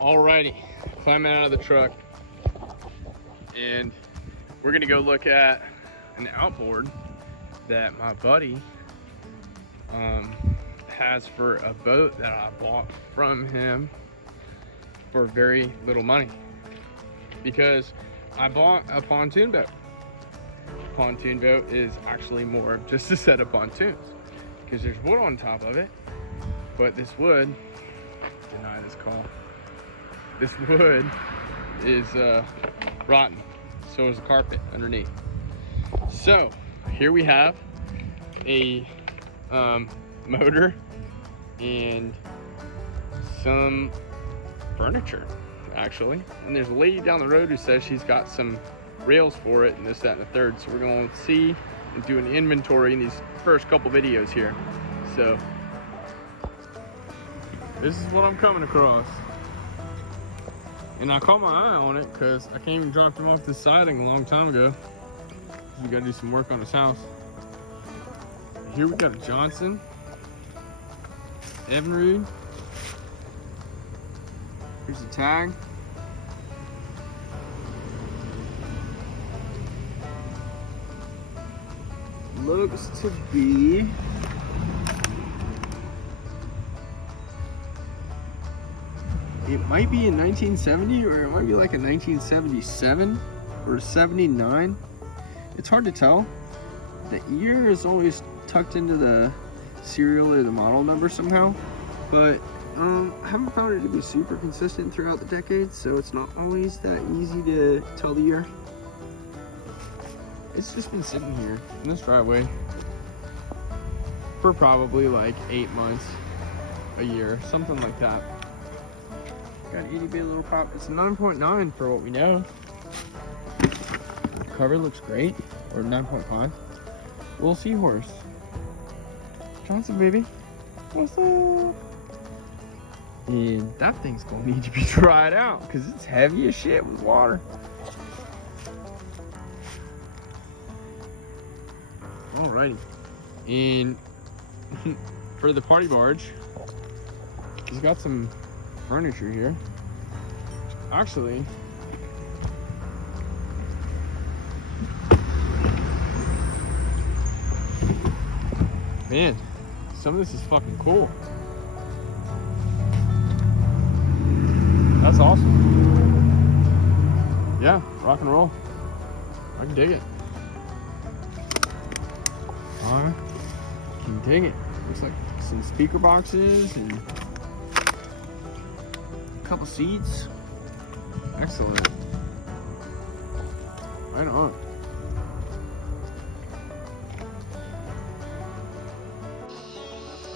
Alrighty, climbing out of the truck, and we're gonna go look at an outboard that my buddy has for a boat that I bought from him for very little money, because I bought a pontoon boat. A pontoon boat is actually more of just a set of pontoons, because there's wood on top of it, but this wood, deny this call, this wood is rotten, so is the carpet underneath. So here we have a motor and some furniture, actually. And there's a lady down the road who says she's got some rails for it and this, that, and the third. So we're going to see and do an inventory in these first couple videos here. So this is what I'm coming across. And I caught my eye on it because I came and dropped him off the siding a long time ago. We gotta do some work on his house. Here we got a Johnson, Evinrude. Here's the tag. Looks to be it might be in 1970, or it might be like a 1977 or 79. It's hard to tell. The year is always tucked into the serial or the model number somehow, but I haven't found it to be super consistent throughout the decades, so it's not always that easy to tell the year. It's just been sitting here in this driveway for probably like 8 months, a year, something like that. Got an itty bitty little pop. It's a 9.9 for what we know. The cover looks great, or 9.5. Little Seahorse. Johnson, baby. What's up? And that thing's gonna need to be dried out because it's heavy as shit with water. Alrighty. And for the party barge, he's got some furniture here. Actually, man, some of this is fucking cool. That's awesome. Yeah, rock and roll. I can dig it. I can dig it. Looks like some speaker boxes and a couple seats. Excellent. Right on.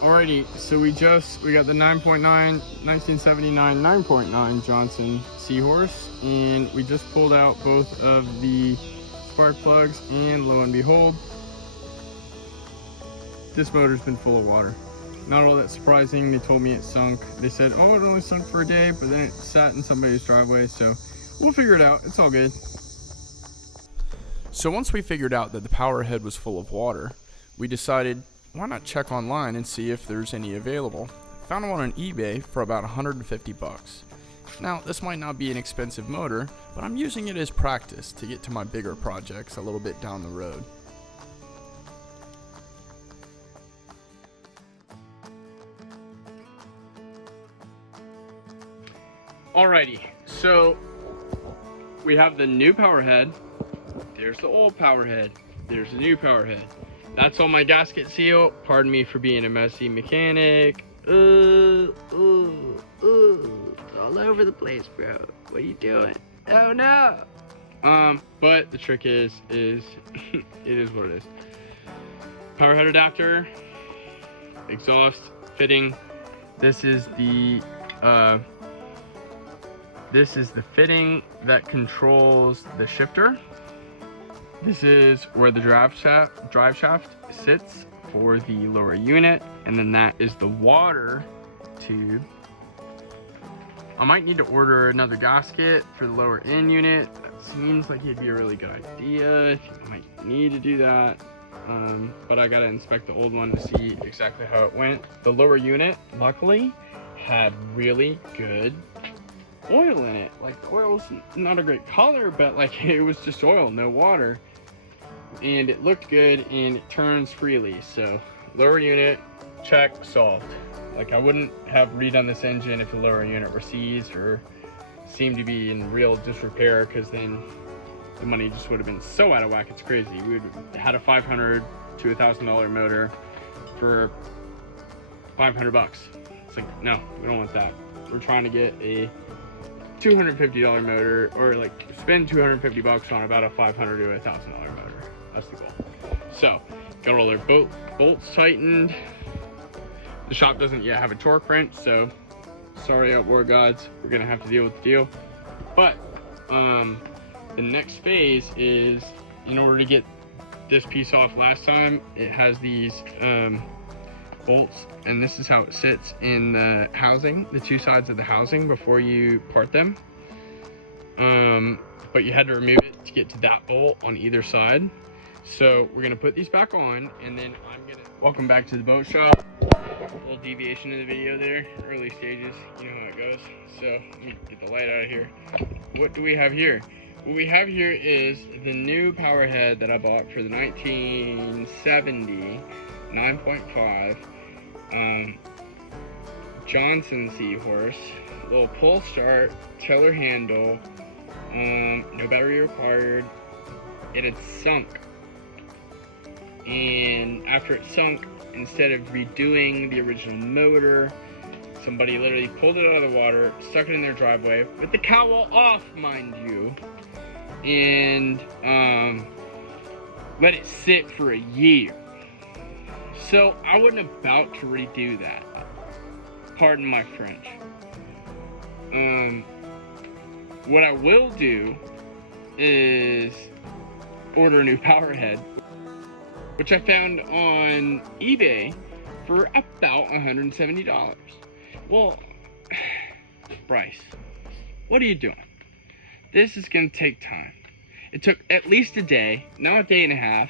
Alrighty, so we got the 9.9, 1979 9.9 Johnson Seahorse, and we just pulled out both of the spark plugs, and lo and behold, this motor's been full of water. Not all that surprising. They told me it sunk. They said, oh, it only sunk for a day, but then it sat in somebody's driveway, so we'll figure it out. It's all good. So once we figured out that the powerhead was full of water, we decided, why not check online and see if there's any available. Found one on eBay for about 150 bucks. Now, this might not be an expensive motor, but I'm using it as practice to get to my bigger projects a little bit down the road. Alrighty, so we have the new powerhead. There's the old powerhead. There's the new powerhead. That's on my gasket seal. Pardon me for being a messy mechanic. All over the place, bro. What are you doing? Oh no. But the trick is it is what it is. Powerhead adapter, exhaust fitting. This is the fitting that controls the shifter. This is where the drive shaft sits for the lower unit, and then that is the water tube. I might need to order another gasket for the lower end unit. That seems like it'd be a really good idea. I might need to do that. But I gotta inspect the old one to see exactly how it went. The lower unit, luckily, had really good oil in it. Like, the oil's not a great color, but like it was just oil, no water. And it looked good, and it turns freely. So lower unit, check, solved. Like, I wouldn't have redone this engine if the lower unit were seized or seemed to be in real disrepair, because then the money just would have been so out of whack, it's crazy. We would have had a $500 to $1,000 motor for $500. It's like, no, we don't want that. We're trying to get a $250 motor, or like spend $250 on about a $500 to $1,000 motor. That's the goal. So, got all their bolts tightened. The shop doesn't yet have a torque wrench, so sorry, Outboard gods, we're gonna have to deal with the deal. But the next phase is, in order to get this piece off last time, it has these bolts, and this is how it sits in the housing, the two sides of the housing before you part them. But you had to remove it to get to that bolt on either side. So we're gonna put these back on, and then welcome back to the boat shop. A little deviation in the video there, early stages, you know how it goes. So let me get the light out of here. What do we have here? What we have here is the new power head that I bought for the 1970 9.5 Johnson Seahorse. Little pull start, tiller handle, no battery required. It had sunk, and after it sunk, instead of redoing the original motor, somebody literally pulled it out of the water, stuck it in their driveway with the cowl off, mind you, and let it sit for a year. So I wasn't about to redo that. Pardon my French. What I will do is order a new power head, which I found on eBay for about $170. Well, Bryce, what are you doing? This is gonna take time. It took at least a day, now a day and a half,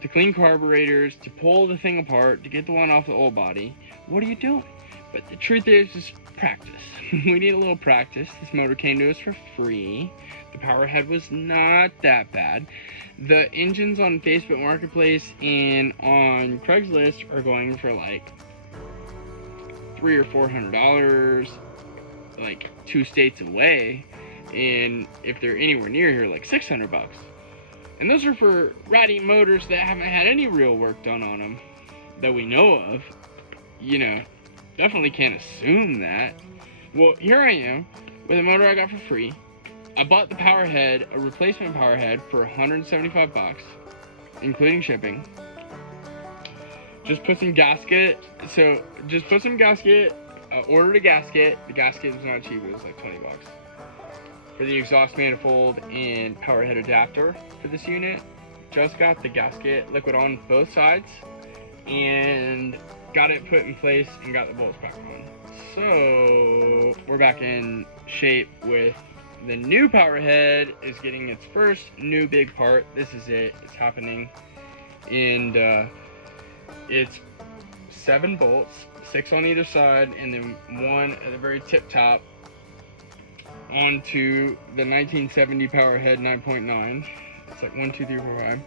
to clean carburetors, to pull the thing apart, to get the one off the old body. What are you doing? But the truth is practice. We need a little practice. This motor came to us for free. The power head was not that bad. The engines on Facebook Marketplace and on Craigslist are going for like $300 or $400, like 2 states away. And if they're anywhere near here, like $600. And those are for riding motors that haven't had any real work done on them that we know of. You know, definitely can't assume that. Well, here I am with a motor I got for free. I bought the power head, a replacement power head, for $175, including shipping. Just put some gasket. So just put some gasket. Ordered a gasket. The gasket was not cheap. It was like $20 for the exhaust manifold and power head adapter for this unit. Just got the gasket liquid on both sides and got it put in place and got the bolts back on. So we're back in shape with the new power head is getting its first new big part. This is it. It's happening. And it's 7 bolts, 6 on either side, and then 1 at the very tip top onto the 1970 power head 9.9. It's like 1, 2, 3, 4, 5.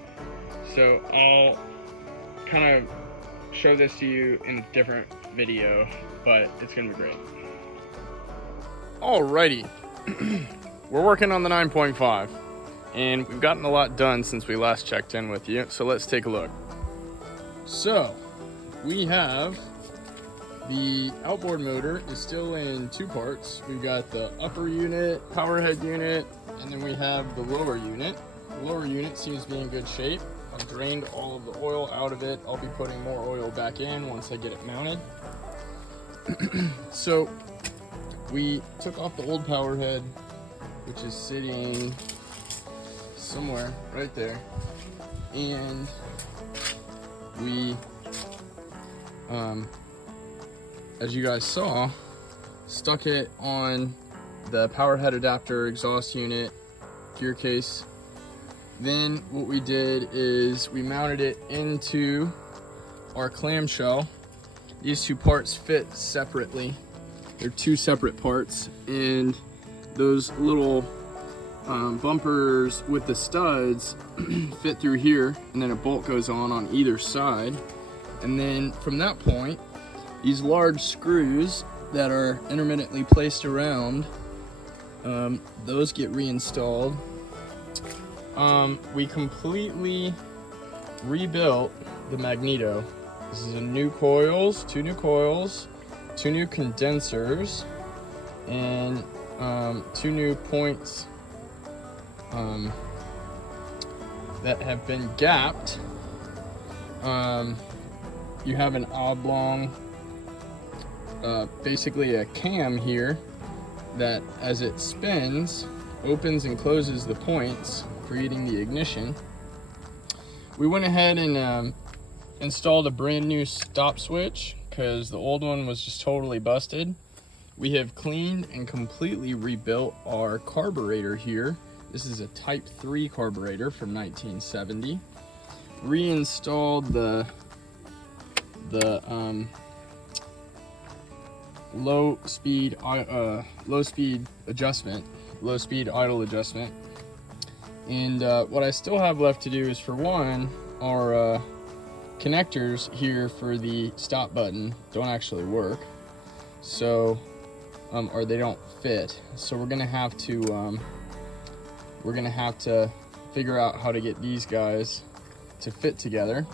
So I'll kind of show this to you in a different video, but it's gonna be great. Alrighty. We're working on the 9.5, and we've gotten a lot done since we last checked in with you, so let's take a look. So we have the outboard motor is still in 2 parts. We've got the upper unit, power head unit, and then we have the lower unit. The lower unit seems to be in good shape. I've drained all of the oil out of it. I'll be putting more oil back in once I get it mounted. So we took off the old power head, which is sitting somewhere right there, and we as you guys saw, stuck it on the power head adapter, exhaust unit, gear case. Then what we did is we mounted it into our clamshell. These 2 parts fit separately, They're two separate parts, and those little bumpers with the studs fit through here, and then a bolt goes on either side. And then from that point, these large screws that are intermittently placed around, those get reinstalled. We completely rebuilt the magneto. This is two new coils, two new condensers, and two new points that have been gapped. You have an oblong, basically a cam here that, as it spins, opens and closes the points, creating the ignition. We went ahead and installed a brand new stop switch because the old one was just totally busted. We have cleaned and completely rebuilt our carburetor here. This is a Type 3 carburetor from 1970. Reinstalled the low speed idle adjustment. And what I still have left to do is, for one, our connectors here for the stop button don't actually work, so or they don't fit. So we're gonna have to figure out how to get these guys to fit together.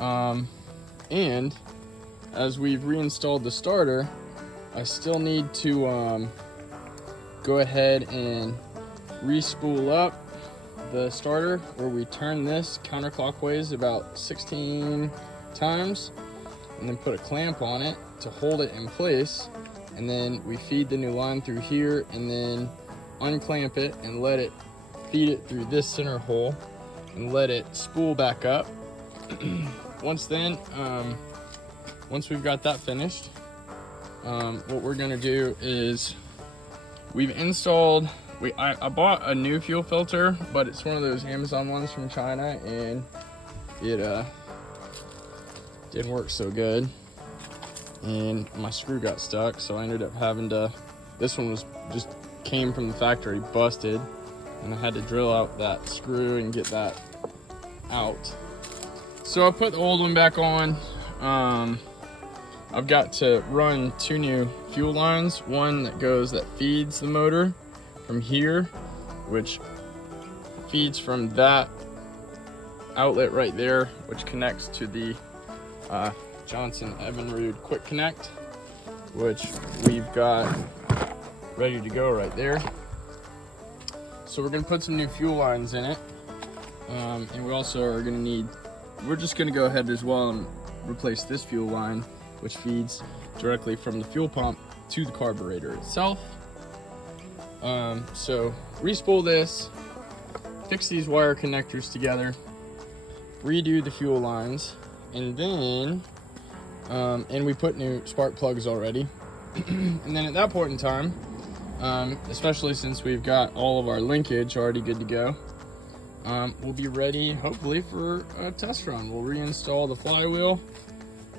And as we've reinstalled the starter, I still need to go ahead and re-spool up the starter, where we turn this counterclockwise about 16 times and then put a clamp on it to hold it in place, and then we feed the new line through here and then unclamp it and let it feed it through this center hole and let it spool back up. Once we've got that finished, what we're gonna do is we've installed, I bought a new fuel filter, but it's one of those Amazon ones from China, and it didn't work so good, and my screw got stuck, so I ended up having to, this one was just came from the factory busted, and I had to drill out that screw and get that out. So I put the old one back on. I've got to run two new fuel lines, one that feeds the motor from here, which feeds from that outlet right there, which connects to the Johnson Evinrude Quick Connect, which we've got ready to go right there. So we're gonna put some new fuel lines in it, and we also are gonna need, we're just gonna go ahead as well and replace this fuel line, which feeds directly from the fuel pump to the carburetor itself. So re-spool this, fix these wire connectors together, redo the fuel lines, and then and we put new spark plugs already. And then at that point in time, especially since we've got all of our linkage already good to go, we'll be ready hopefully for a test run. We'll reinstall the flywheel,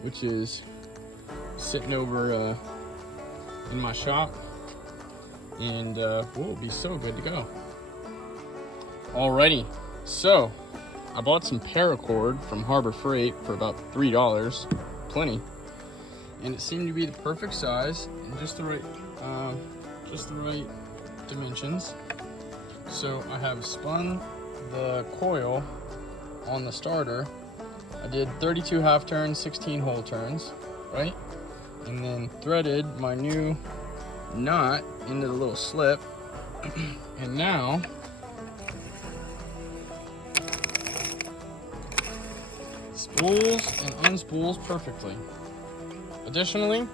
which is sitting over in my shop, and we'll be so good to go. Alrighty, so I bought some paracord from Harbor Freight for about $3, plenty, and it seemed to be the perfect size and just the right dimensions. So I have spun the coil on the starter. I did 32 half turns, 16 whole turns, right? And then threaded my new knot into the little slip. And now spools and unspools perfectly. Additionally,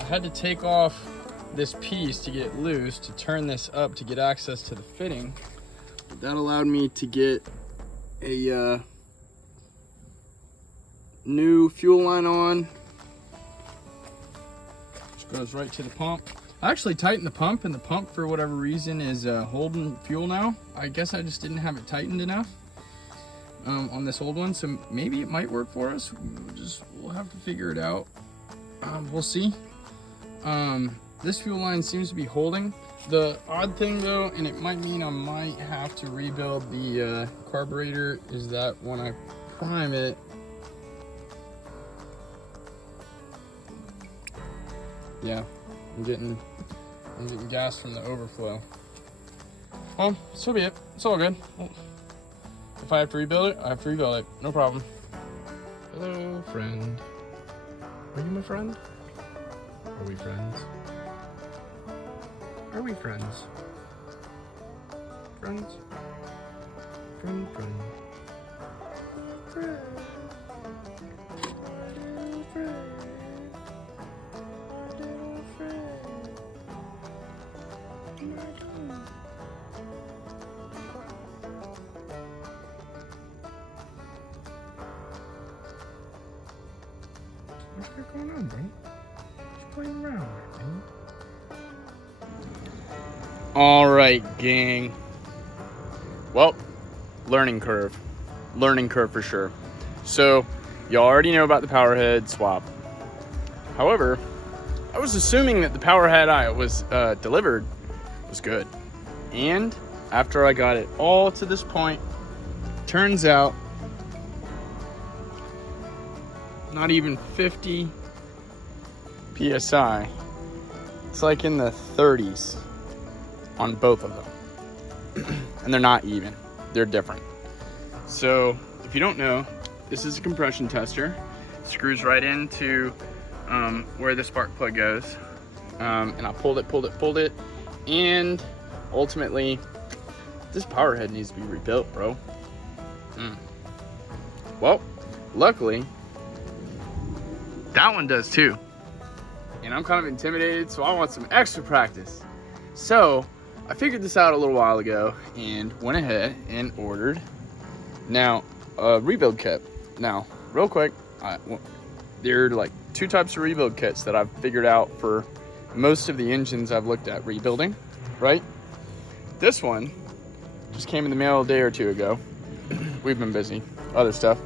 I had to take off this piece to get it loose to turn this up to get access to the fitting. But that allowed me to get a new fuel line on, which goes right to the pump. I actually tightened the pump, and the pump, for whatever reason, is holding fuel now. I guess I just didn't have it tightened enough on this old one, so maybe it might work for us. We'll have to figure it out. We'll see. This fuel line seems to be holding. The odd thing though, and it might mean I might have to rebuild the carburetor, is that when I prime it, yeah, I'm getting gas from the overflow. Well, so be it. It's all good. If I have to rebuild it, I have to rebuild it. No problem. Hello, friend. Are you my friend? Are we friends? Are we friends? Friends? Friend. Friend. What's going on, bro? Just playing around, man. All right, gang. Well, learning curve for sure. So you already know about the powerhead swap. However, I was assuming that the powerhead I was delivered was good. And after I got it all to this point, turns out not even 50 PSI. It's like in the 30s on both of them. And they're not even, they're different. So if you don't know, this is a compression tester. It screws right into where the spark plug goes. And I pulled it. And ultimately, this power head needs to be rebuilt, bro. Well, luckily, that one does too. And I'm kind of intimidated, so I want some extra practice. So I figured this out a little while ago and went ahead and ordered now a rebuild kit. Now, real quick, there are like two types of rebuild kits that I've figured out for most of the engines I've looked at rebuilding, right? This one just came in the mail a day or two ago. We've been busy, other stuff.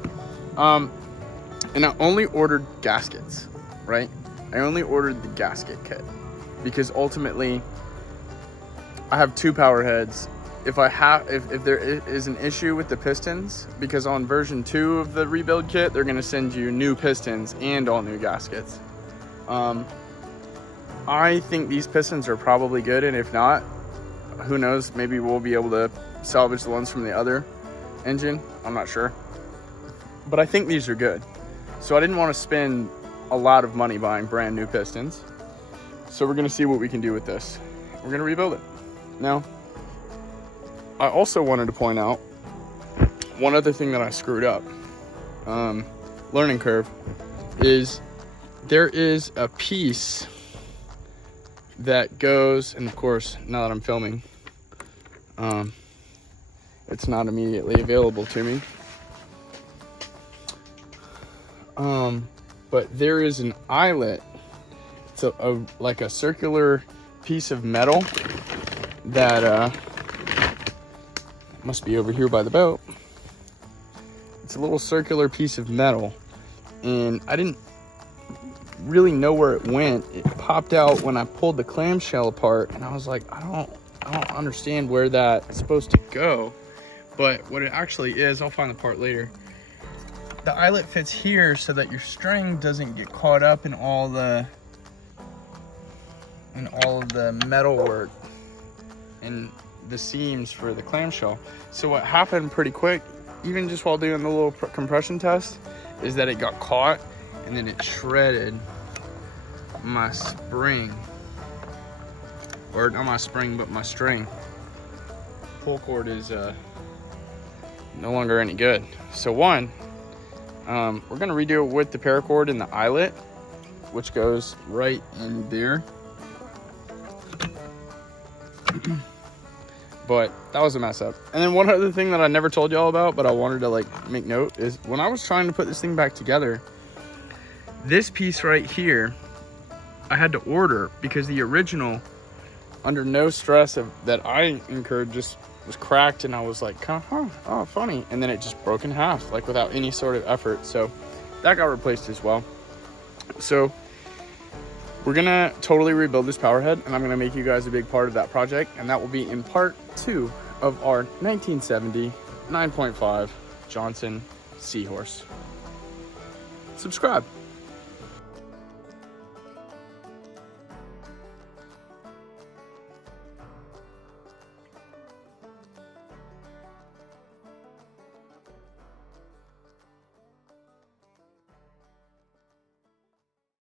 And I only ordered gaskets, right? I only ordered the gasket kit because ultimately I have two power heads. If there is an issue with the pistons, because on version 2 of the rebuild kit, they're gonna send you new pistons and all new gaskets. I think these pistons are probably good, and if not, who knows, maybe we'll be able to salvage the ones from the other engine. I'm not sure. But I think these are good. So I didn't want to spend a lot of money buying brand new pistons. So we're gonna see what we can do with this. We're gonna rebuild it. Now, I also wanted to point out one other thing that I screwed up. Learning curve is there is a piece that goes, and of course, now that I'm filming, it's not immediately available to me. But there is an eyelet. It's like a circular piece of metal that must be over here by the boat. It's a little circular piece of metal, and I didn't really know where it went. It popped out when I pulled the clamshell apart, and I was like, I don't understand where that's supposed to go. But what it actually is, I'll find the part later. The eyelet fits here so that your string doesn't get caught up in all of the metal work and the seams for the clamshell. So what happened pretty quick, even just while doing the little compression test, is that it got caught and then it shredded my spring. Or not my spring, but my string. Pull cord is no longer any good. So we're gonna redo it with the paracord and the eyelet, which goes right in there. But that was a mess up. And then one other thing that I never told y'all about, but I wanted to like make note, is when I was trying to put this thing back together, this piece right here, I had to order because the original, under no stress that I incurred, just was cracked, and I was like, oh, funny. And then it just broke in half, like without any sort of effort. So that got replaced as well. So We're gonna totally rebuild this power head, and I'm gonna make you guys a big part of that project, and that will be in part 2 of our 1970 9.5 Johnson Seahorse. Subscribe.